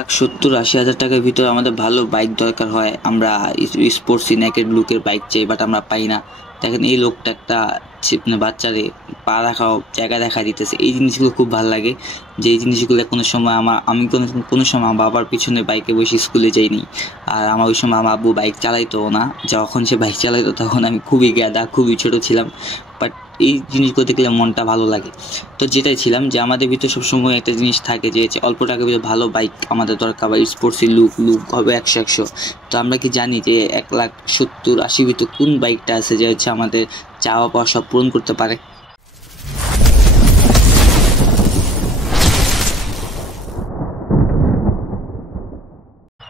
1,70,80,000 টাকার ভিতরে আমাদের ভালো বাইক দরকার হয়। আমরা স্পোর্টসি নেকেড লুকের বাইক চাই, বাট আমরা পাই না। দেখেন এই লোকটা একটা বাচ্চারে পা রাখাও জায়গা দেখা দিতেছে। এই জিনিসগুলো খুব ভালো লাগে, যে এই জিনিসগুলো কোনো সময় আমি কোনো সময় আমার বাবার পিছনে বাইকে বসে স্কুলে যাইনি। আর আমার ওই সময় আমার আব্বু বাইক চালাইতো না, যখন সে বাইক চালাইতো তখন আমি খুবই গ্যাদা, খুবই ছোট ছিলাম। বাট এই জিনিসগুলো দেখলে মনটা ভালো লাগে। তো যেটাই ছিলাম যে আমাদের ভিতরে সবসময় একটা জিনিস থাকে যে অল্প টাকার ভিতরে ভালো বাইক আমাদের দরকার, বা স্পোর্টসি লুক হবে 100। তো আমরা কি জানি যে 1,70,80,000 ভিতরে কোন বাইকটা আছে যে আমাদের চাওয়া পাওয়া সব পূরণ করতে পারে?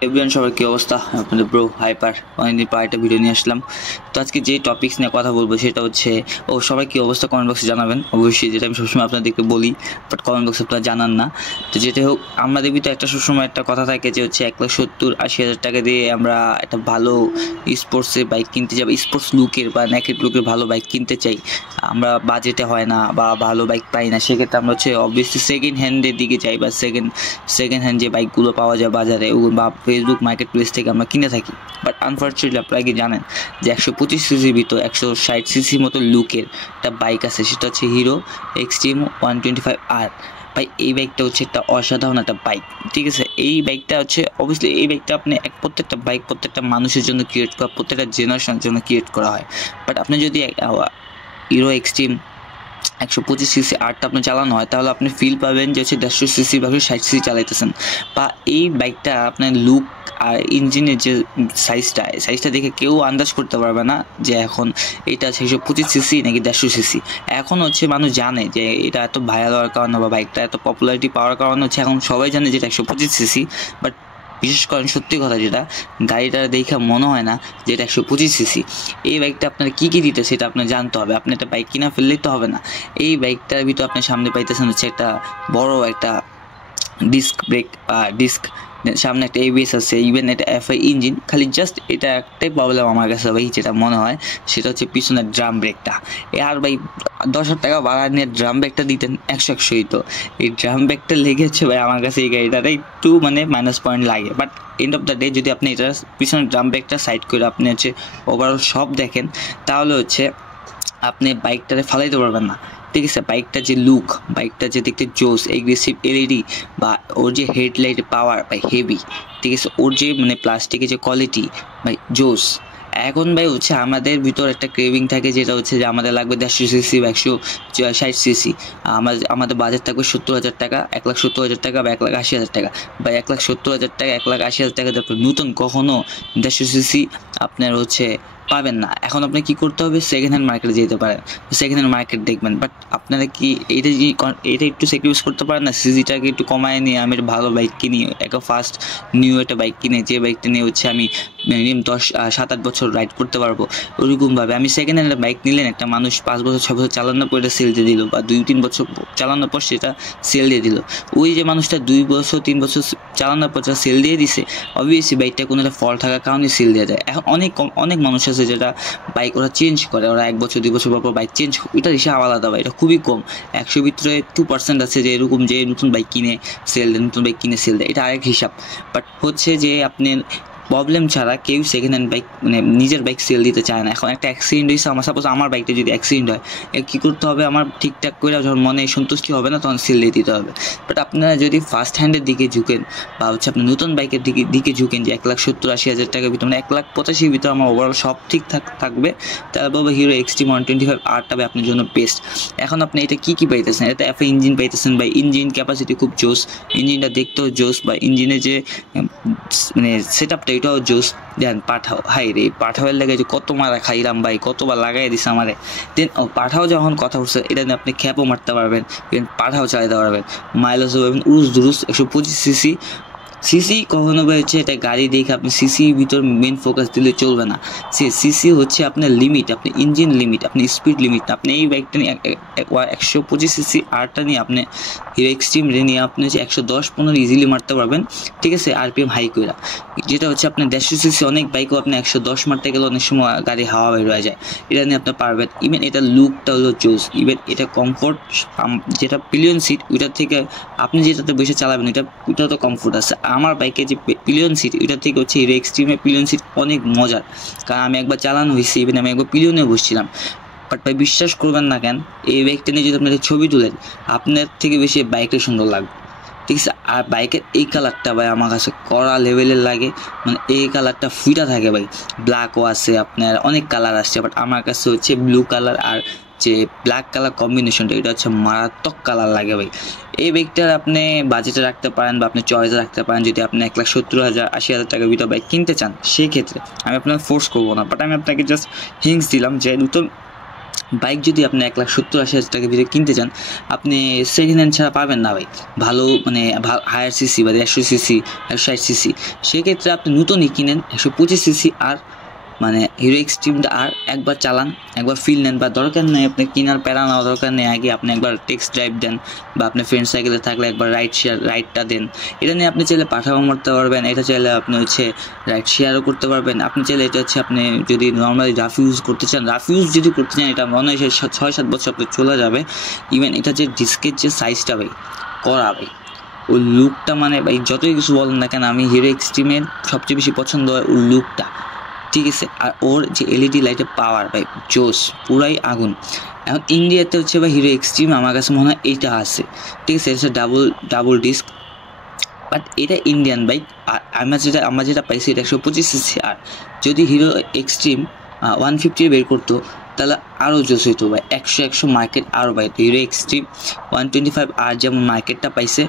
এভরিওয়ান, সবার কী অবস্থা? আপনাদের ব্রো হাইপার অনেকদিন পর একটা ভিডিও নিয়ে আসলাম। তো আজকে যে টপিকস নিয়ে কথা বলবো সেটা হচ্ছে, সবাই কী অবস্থা কমেন্ট বক্সে জানাবেন অবশ্যই, যেটা আমি সবসময় আপনাদেরকে বলি, বাট কমেন্ট বক্সে আপনারা জানান না। তো যেটাই হোক, আমাদের ভিতরে একটা সবসময় একটা কথা থাকে যে 1,70,80,000 টাকা দিয়ে আমরা একটা ভালো স্পোর্টসের বাইক কিনতে যাবো, স্পোর্টস লুকের বা নেকেড লুকের ভালো বাইক কিনতে চাই। আমরা বাজেটে হয় না বা ভালো বাইক পাই না, সেক্ষেত্রে আমরা অবভিয়াসলি সেকেন্ড হ্যান্ডের দিকে যাই, বা সেকেন্ড হ্যান্ড যে বাইকগুলো পাওয়া যায় বাজারে বা ফেসবুক মার্কেট প্লেস থেকে আমরা কিনে থাকি। বাট আনফর্চুনেটলি আপনারা কি জানেন যে 125 সিসির ভিতর 160 সিসির মতো লুকের একটা বাইক আছে, সেটা হচ্ছে হিরো এক্সট্রিম 125R। ভাই এই বাইকটা হচ্ছে একটা অসাধারণ একটা বাইক, ঠিক আছে? এই বাইকটা অবভিয়াসলি এই বাইকটা প্রত্যেকটা বাইক প্রত্যেকটা মানুষের জন্য ক্রিয়েট করা, প্রত্যেকটা জেনারেশনের জন্য ক্রিয়েট করা হয়। বাট আপনি যদি হিরো এক্সট্রিম 125 সিসি আরটা আপনি চালানো হয়, তাহলে আপনি ফিল পাবেন যে 150 সিসি বা 60 সিসি চালাইতেছেন। বা এই বাইকটা আপনার লুক আর ইঞ্জিনের যে সাইজটা দেখে কেউ আন্দাজ করতে পারবে না যে এখন এটা 125 সিসি নাকি 150 সিসি। এখন মানুষ জানে যে এটা এত ভাইরাল হওয়ার কারণে বা বাইকটা এত পপুলারিটি পাওয়ার কারণে এখন সবাই জানে যে এটা 125 সিসি। বাট বিশেষ করে সত্যি কথা, যেটা গাড়িটা দেখে মনে হয় না যে এটা 125 সিসি। এই বাইকটা আপনার কী দিতে সেটা আপনার জানতে হবে। আপনি একটা বাইক কিনা ফেললেই তো হবে না। এই বাইকটার ভিতর আপনি সামনে পাইতেছেন একটা বড় একটা ডিস্ক ব্রেক বা ডিস্ক, সামনে একটা ABS আছে, ইভেন এটা FI ইঞ্জিন। খালি জাস্ট এটা একটাই প্রবলেম আমার কাছে ভাই, যেটা মনে হয় সেটা হচ্ছে পিছনের ড্রাম ব্রেকটা। আর ভাই 10,000 টাকা ভাড়া নিয়ে ড্রাম ব্রেকটা দিতেন 100 তো এই ড্রাম ব্রেকটা লেগেছে ভাই আমার কাছে এই গাড়িটাতে একটু মাইনাস পয়েন্ট লাগে। But end of the day যদি আপনি এটা পিছনের ড্রাম ব্রেকটা সাইড করে আপনি ওভারঅল সব দেখেন, তাহলে আপনি বাইকটারে ফালাইতে পারবেন না, ঠিক আছে? বাইকটা যে লুক, বাইকটা যে দেখতে জোস, এগ্রেসিভ LED, বা ওর যে হেডলাইটের পাওয়ার ভাই হেভি, ঠিক আছে? ওর যে প্লাস্টিকের যে কোয়ালিটি ভাই জোস। এখন ভাই আমাদের ভিতর একটা ক্রেভিং থাকে, যেটা যে আমাদের লাগবে 150 সিসি বা 160 সিসি। আমাদের বাজেট থাকবে 70,000 টাকা, 1,70,000 টাকা বা 1,80,000 টাকা। বা 1,70,000 টাকা 1,80,000 টাকা দিয়ে নতুন কখনো 150 সিসি আপনার পাবেন না। এখন আপনি কি করতে হবে? সেকেন্ড হ্যান্ড মার্কেটে যেতে পারেন, সেকেন্ড হ্যান্ড মার্কেট দেখবেন। বাট আপনারা কি এটা একটু স্যাক্রিফাইস করতে পারেন না? সিসিটাকে একটু কমায় নিয়ে আমি একটা ভালো বাইক কিনি, একটা ফার্স্ট নিউ একটা বাইক কিনে, যে বাইকটা নিয়ে আমি মিনিমাম 7-8 বছর রাইড করতে পারবো। ওরকমভাবে আমি সেকেন্ড হ্যান্ড বাইক নিলেন একটা মানুষ 5 বছর 6 বছর চালানোর পর এটা সেল দিয়ে দিল, বা 2-3 বছর চালানোর পর সেটা সেল দিয়ে দিল। ওই যে মানুষটা 2 বছর 3 বছর চালানোর পর সেল দিয়ে দিছে, অবভিয়াসলি বাইকটা কোনো একটা ফল্ট থাকার কারণে সেল দিয়ে দেয়। এখন অনেক মানুষ আছে যেটা বাইক ওরা চেঞ্জ করে, ওরা 1 বছর 2 বছর পর বাইক চেঞ্জ, এটা হিসাব আলাদা ভাই, এটা খুবই কম। 100 ভিতরে 2% আছে যে এরকম যে নতুন বাইক কিনে সেল দেয়, এটা আরেক হিসাব। বাট যে আপনি প্রবলেম ছাড়া কেউ সেকেন্ড হ্যান্ড বাইক নিজের বাইক সেল দিতে চায় না। এখন একটা অ্যাক্সিডেন্ট হয়েছে, সাপোজ আমার বাইকটা যদি অ্যাক্সিডেন্ট হয়, কী করতে হবে? আমার ঠিকঠাক করে যখন মনে সন্তুষ্টি হবে না, তখন সেল দিয়ে দিতে হবে। বাট আপনারা যদি ফার্স্ট হ্যান্ডের দিকে ঝুঁকেন, বা আপনি নতুন বাইকের দিকে ঝুঁকেন, যে 1,70,80,000 টাকার ভিতরে 1,85,000 ভিতরে আমার ওভারঅল সব ঠিক থাকবে, তারপর হিরো এক্সট্রিম 125R টা আপনার জন্য বেস্ট। এখন আপনি এটা কী পাইতেছেন? এটা FI ইঞ্জিন পাইতেছেন, বা ইঞ্জিন ক্যাপাসিটি খুব জোস, ইঞ্জিনটা দেখতেও জোস, বা ইঞ্জিনের যে সেট আপটা এটাও জোস। দেন পাঠাও, হাই রে পাঠাওয়ের লাগে যে কত মারা খাইলাম ভাই, কতবার লাগাই দিছে আমারে। দেন পাঠাও যখন কথা উঠছে, এটা নিয়ে আপনি খ্যাপও মারতে পারবেন, পাঠাও চালাতে পারবেন, মাইলেজও পাবেন উরুস দুরুস। 125 সিসি কখনো ভাই এটা গাড়ি দেখে আপনি সিসির ভিতর মেন ফোকাস দিলে চলবে না। সিসি আপনার লিমিট, আপনি ইঞ্জিন লিমিট, আপনি স্পিড লিমিট। আপনি এই বাইকটা নিয়ে 125 সিসি আরটা নিয়ে আপনি হিরো এক্সট্রিম নিয়ে আপনি 110-15 ইজিলি মারতে পারবেন, ঠিক আছে? RPM হাই করে। যেটা হচ্ছে আপনার 150 সিসি অনেক বাইকও আপনি 110 মারতে গেলে অনেক সময় গাড়ি হাওয়া বের হয়ে যায়, এটা নিয়ে আপনি পারবেন। ইভেন এটা লুকটা হলো জোস, ইভেন এটা কমফোর্ট, যেটা পিলিয়ন সিট ওইটার থেকে আপনি যেটাতে বসে চালাবেন ওটা তো কমফোর্ট আছে। আমার বাইকে যে পিলিয়ন সিট ওইটার থেকে হচ্ছে হিরো এক্সট্রিমের পিলিয়ন সিট অনেক মজার, কারণ আমি একবার চালানো হয়েছি, ইভেন আমি একবার পিলিয়নে বসছিলাম। বাট ভাই বিশ্বাস করবেন না কেন, এই বাইকটা নিয়ে যদি আপনি ছবি তুলেন আপনার থেকে বেশি বাইকটা সুন্দর লাগবে, ঠিক আছে। আর বাইকের এই কালারটা ভাই আমার কাছে কড়া লেভেলের লাগে, মানে এই কালারটা ফুইটা থাকে ভাই। ব্ল্যাকও আছে, আপনার অনেক কালার আসছে, বাট আমার কাছে হচ্ছে ব্লু কালার আর যে ব্ল্যাক কালার কম্বিনেশনটা এটা হচ্ছে মারাত্মক কালার লাগে ভাই। এই বাইকটার আপনি বাজেটে রাখতে পারেন বা আপনি চয়েসে রাখতে পারেন, যদি আপনি 1,70,000 80,000 টাকার ভিতরে বাইক কিনতে চান, সেই ক্ষেত্রে আমি আপনার ফোর্স করবো না, বাট আমি আপনাকে জাস্ট হিংস দিলাম যে নতুন বাইক যদি আপনি 1,70,000 টাকার ভিতরে কিনতে চান, আপনি সেকেন্ড হ্যান্ড ছাড়া পাবেন না ভাই। ভালো মানে হায়ার সিসি বা 150 সিসি 160 সিসি, সেক্ষেত্রে আপনি নতুনই কিনেন 125 সিসি আর মানে হিরো এক্সট্রিমটা আর একবার চালান, একবার ফিল নেন, বা দরকার নেই আপনি কেনার প্যারা নেওয়া দরকার নেই, আগে আপনি একবার টেক্সট ড্রাইভ দেন বা আপনার ফ্রেন্ড সাইকেলে থাকলে একবার রাইডটা দেন। এটা নিয়ে আপনি চাইলে পাঠাও মারতে পারবেন, এটা চাইলে আপনি হচ্ছে রাইড শেয়ারও করতে পারবেন, আপনি চাইলে এটা হচ্ছে আপনি যদি নর্মালি রাফ ইউজ করতে চান, রাফ ইউজ যদি করতে চান এটা মনে হয় 6-7 বছর আপনার চলে যাবে। ইভেন এটা যে ডিস্কের যে সাইজটা ভাই করা ভাই, ওই লুকটা মানে ভাই যতই কিছু বলেন না কেন, আমি হিরো এক্সট্রিমের সবচেয়ে বেশি পছন্দ হয় ওই লুকটা, ঠিক আছে। আর ওর যে এলইডি লাইটের পাওয়ার ভাই জোস, পুরাই আগুন। এখন ইন্ডিয়াতে হচ্ছে ভাই হিরো এক্সট্রিম আমার কাছে মনে হয় এইটা আছে, ঠিক আছে, এটা ডাবল ডিস্ক, বাট এটা ইন্ডিয়ান বাইক। আর আমরা যেটা পাইছি এটা 125 সিসি। আর যদি হিরো এক্সট্রিম 150 বের করতো তাহলে আরও জোস হইতো ভাই, 100 মার্কেট আরও পাইতো। হিরো এক্সট্রিম 125 আর যেমন মার্কেটটা পাইছে,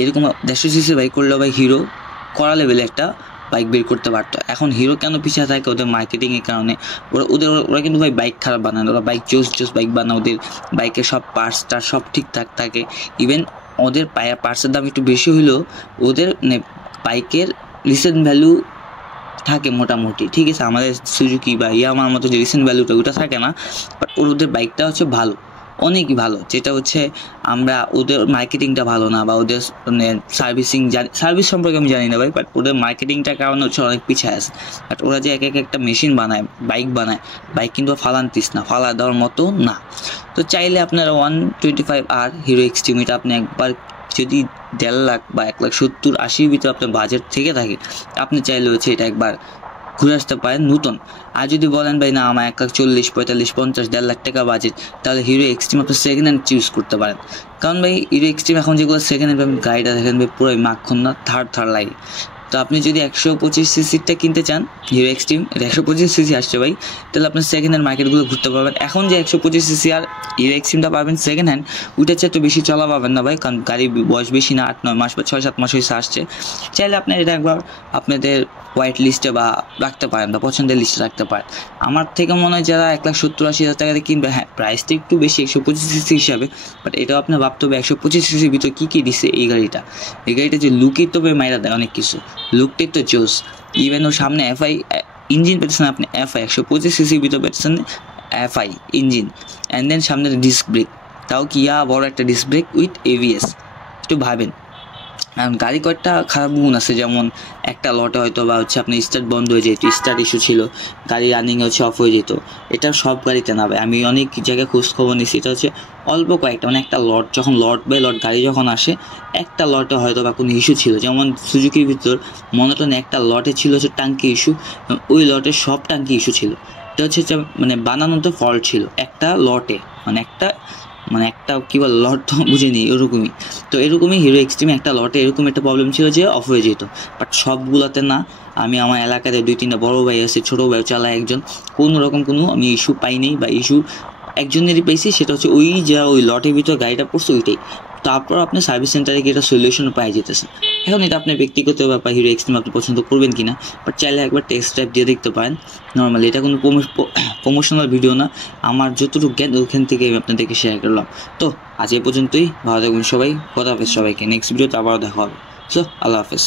এরকম 150 সিসি বাইক করলেও ভাই হিরো কড়া লেভেলে একটা বাইক বের করতে পারতো। এখন হিরো কেন পিছিয়ে থাকে? ওদের মার্কেটিংয়ের কারণে। ওরা কিন্তু ভাই বাইক খারাপ বানায় না, ওরা বাইক জোস বাইক বানায়, ওদের বাইকের সব পার্টসটা সব ঠিকঠাক থাকে। ইভেন ওদের পার্টসের দাম একটু বেশি হইলেও ওদের মানে বাইকের রিসেন্ট ভ্যালু থাকে মোটামুটি, ঠিক আছে। আমাদের সুজুকি বা ইয়ামার মতো যে রিসেন্ট ভ্যালুটা ওটা থাকে না, বাট ওদের বাইকটা হচ্ছে ভালো, অনেকই ভালো। যেটা হচ্ছে আমরা ওদের মার্কেটিংটা ভালো না, বা ওদের মানে সার্ভিস সম্পর্কে আমি জানি না ভাই, বাট ওদের মার্কেটিংটার কারণে হচ্ছে অনেক পিছিয়ে আছে। বাট ওরা যে একটা মেশিন বানায়, বাইক কিন্তু ফালা দেওয়ার মতো না। তো চাইলে আপনারা 125 আর হিরো এক্সট্রিম এটা আপনি একবার যদি 1.5 লাখ বা 1,70,000-80 ভিতরে আপনার বাজেট থেকে থাকে, আপনি চাইলে হচ্ছে এটা একবার ঘুরে আসতে পারেন নতুন। আর যদি বলেন ভাই না আমার 1,40,000, 45,000, 50,000, 1.5 লাখ টাকা বাজেট, তাহলে হিরো এক্সট্রিম আপনি সেকেন্ড হ্যান্ড চুজ করতে পারেন। কারণ ভাই হিরো এক্সট্রিম এখন যেগুলো সেকেন্ড হ্যান্ড গাড়িটা দেখেন ভাই পুরোই মাখন না, থার লাগে। তো আপনি যদি 125 সিসিটা কিনতে চান, হিরো এক্সট্রিম এটা 125 সিসি আসছে ভাই, তাহলে আপনি সেকেন্ড হ্যান্ড মার্কেটগুলো ঘুরতে পারবেন। এখন যে 125 সিসি আর হিরো এক্সট্রিমটা পাবেন সেকেন্ড হ্যান্ড, ওইটার চেয়ে একটু বেশি চলা পাবেন না ভাই, কারণ গাড়ির বয়স বেশি না, 8-9 মাস বা 6-7 মাস হয়েছে আসছে। চাইলে আপনি এটা একবার আপনাদের হোয়াইট লিস্টে বা রাখতে পারেন বা পছন্দের লিস্টে রাখতে পারেন। আমার থেকে মনে হয় যারা 1,70,000-80,000 টাকাতে কিনবে, হ্যাঁ প্রাইসটা একটু বেশি 125 সিসি হিসাবে, বাট এটাও আপনার ভাবতে হবে 125 সিসির ভিতরে কী দিচ্ছে এই গাড়িটা যে লুকই তো মাইরা দেয় অনেক কিছু, লুকটাই তো জোস। ইভেন ওর সামনে এফআই ইঞ্জিন পেতেছেন আপনি, এফআই 125 সিসির ভিতরে পেতেছেন এফআই ইঞ্জিন, অ্যান্ড দেন সামনে ডিস্ক ব্রেক, তাও কি বড় একটা ডিস্ক ব্রেক উইথ এভিএস। একটু ভাবেন, কারণ গাড়ি কয়েকটা খারাপ গুণ আছে, যেমন একটা লটে হয়তো বা হচ্ছে আপনার স্টার্ট বন্ধ হয়ে যেত, স্টার্ট ইস্যু ছিল, গাড়ি রানিং হচ্ছে অফ হয়ে যেত। এটা সব গাড়িতে না ভাই, আমি অনেক জায়গায় খোঁজ খবর নিচ্ছি, এটা হচ্ছে অল্প কয়েকটা, মানে একটা লট যখন লট বাই লট গাড়ি যখন আসে, একটা লটে হয়তো বা কোনো ইস্যু ছিল, যেমন সুজুকির ভিতর মনোটন একটা লটে ছিল হচ্ছে টাঙ্কি ইস্যু, ওই লটে সব টাঙ্কি ইস্যু ছিল। এটা হচ্ছে মানে বানানোতে ফল্ট ছিল একটা লটে, মানে একটা কী বল লট তো বুঝিনি, ওরকমই। তো এরকমই হিরো এক্সট্রিমে একটা লটে এরকম একটা প্রবলেম ছিল যে অফ হয়ে যেত, বাট সবগুলোতে না। আমি আমার এলাকাতে 2-3টা বড় ভাই আছে, ছোটো ভাই চালায় একজন, কোনো রকম কোনো আমি ইস্যু পাইনি, বা ইস্যু একজনেরই পেয়েছি, সেটা হচ্ছে ওই লটের ভিতরে গাড়িটা পড়ছে ওইটাই। তারপর আপনি সার্ভিস সেন্টারে গিয়ে এটা সলিউশন পাই যেতেছে। এখন এটা আপনার ব্যক্তিগত ব্যাপার, হিরো এক্সট্রিম আপনি পছন্দ করবেন কিনা, বাট চাইলে একবার টেস্ট ড্রাইভ দিয়ে দেখতে পারেন। নর্মালি এটা কোনো প্রমোশনাল ভিডিও না, আমার যতটুকু জ্ঞান ওখান থেকে আমি আপনাদেরকে শেয়ার করলাম। তো আজ এই পর্যন্তই, ভালো থাকবেন সবাই, কথা হাফেজ সবাইকে, নেক্সট ভিডিওতে আবারও দেখা হবে। সো আল্লাহ হাফেজ।